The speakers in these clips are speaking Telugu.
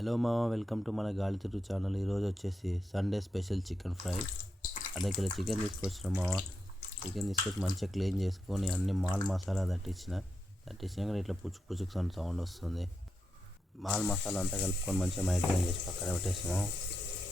హలో మామ, వెల్కమ్ టు మన గాలి తిట్టు ఛానల్. ఈరోజు వచ్చేసి సండే స్పెషల్ చికెన్ ఫ్రై. అదే కిలో చికెన్ తీసుకొచ్చిన మామ. చికెన్ తీసుకొచ్చి మంచిగా క్లీన్ చేసుకొని అన్ని మాల్ మసాలా తట్టించినాక ఇట్లా పుచ్చుకు పుచ్చుకు సౌండ్ వస్తుంది. మాల్ మసాలా అంతా కలుపుకొని మంచిగా మైగ్రేట్ చేసి పక్కన పెట్టేసినాము.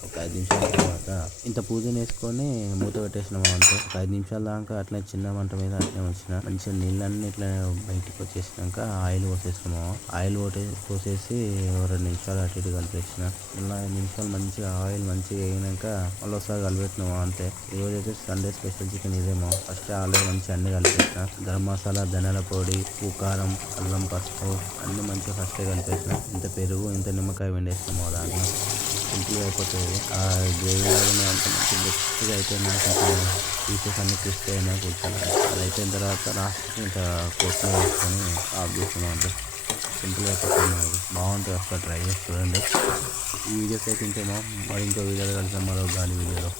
ఒక 5 నిమిషాల తర్వాత ఇంత పుదీనా వేసుకొని మూత పెట్టేసినాము. అంతే ఒక 5 నిమిషాల దాకా అట్లనే చిన్న మంట మీద అట్లనే వచ్చిన మంచిగా నీళ్ళన్నీ ఇట్లా బయటికి వచ్చేసినాక ఆయిల్ పోసేసినాము. ఆయిల్ పోసేసి 2 నిమిషాలు అటు ఇటు కలిపేసిన. మళ్ళీ 5 నిమిషాలు మంచిగా ఆయిల్ మంచిగా వేగినాక మళ్ళీ ఒకసారి కలిపెట్టినాము. అంతే. ఈరోజు అయితే సండే స్పెషల్ చికెన్ ఇదేమో. ఫస్ట్ ఆల్రెడీ మంచిగా అన్ని కలిపేసిన. గరం మసాలా, ధనియాల పొడి, ఉప్పు, కారం, అల్లం, పసుపు అన్ని మంచిగా ఫస్టే కలిపేసిన. ఇంత పెరుగు, ఇంత నిమ్మకాయ పిండేసినాము దాంట్లో. సింపుల్గా అయిపోతుంది. ఆ గ్రేవీ లాగానే అంత మంచి గట్టిగా అయిపోయినా కొంచెం పీసెస్ అన్ని క్రిస్పీ అయినా కూర్చోాలి. అది అయిపోయిన తర్వాత లాస్ట్కి ఇంకా కొత్తిమీర వేసుకొని ఆఫ్ చేస్తున్నాం. అంటే సింపుల్గా అయిపోతుంది. అది బాగుంటుంది. ఒకసారి ట్రై చేసి చూడండి. ఈ వీడియోస్ అయితే ఇంకేమో మరి ఇంకో వీడియోలో కలిసాం మరో గాలి వీడియోలో.